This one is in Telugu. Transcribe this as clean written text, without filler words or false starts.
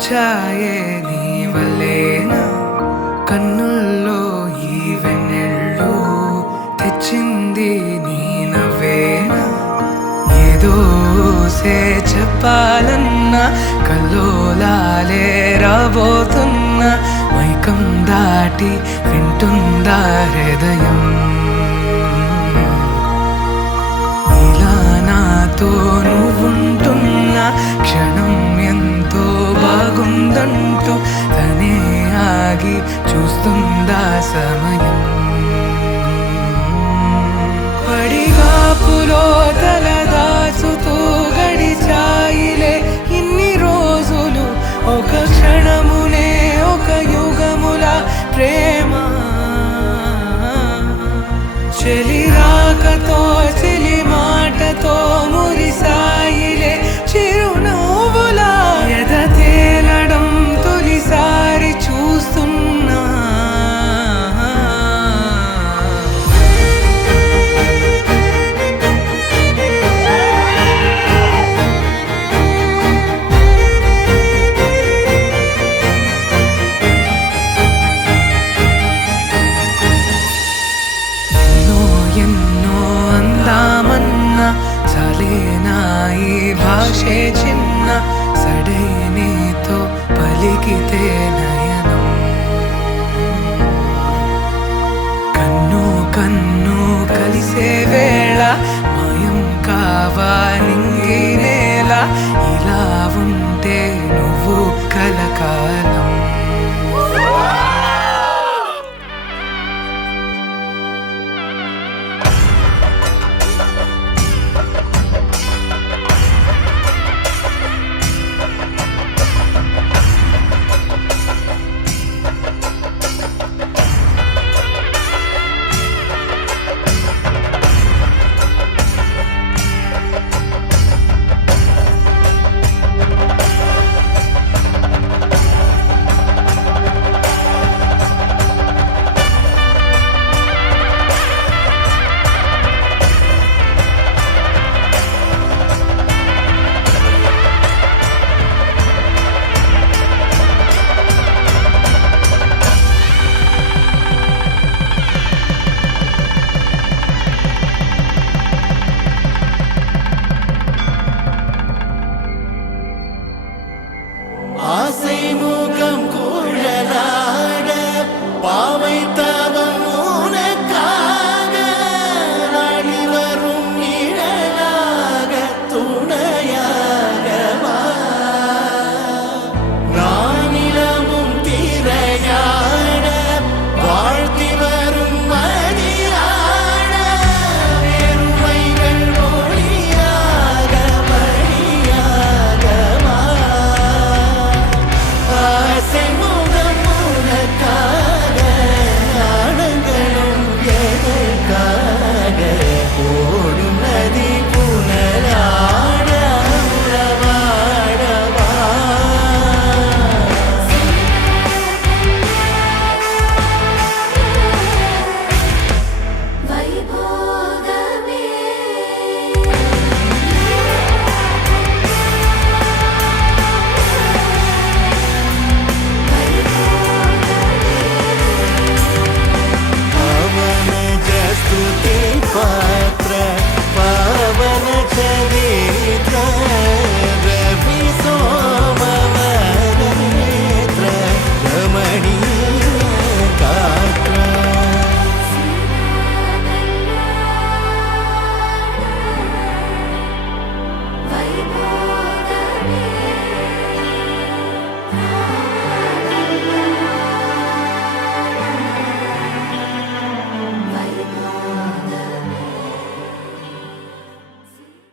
వచ్చాయే నీ వల్లేనా కన్నుల్లో ఈ వెన్నెళ్ళు తెచ్చింది నీ నవ్వేనా ఏదో చెప్పాలన్నా కల్లోలాలే రాబోతున్నా మైకం దాటి వింటుందా హృదయం ఇలా నాతో నువ్వుంటున్న క్షణం ఎంతో బాగుందంటూ తనే ఆగి చూస్తుందా సమయం పడిగాపులో తలదాచుతూ గడిచాయిలే ఇన్ని రోజులు ఒక క్షణమునే ఒక యుగముల ప్రేమ చెలి రాకతో చెలి మాటతో మురిసాయిలే చిరునవ్వులా ఎద తేలడం తొలిసారి చూస్తున్నా ఎన్నో అందామన్నా చాలేనా ఈ భాషే చిన్న సడైనీతో పలికితే నయనం కన్ను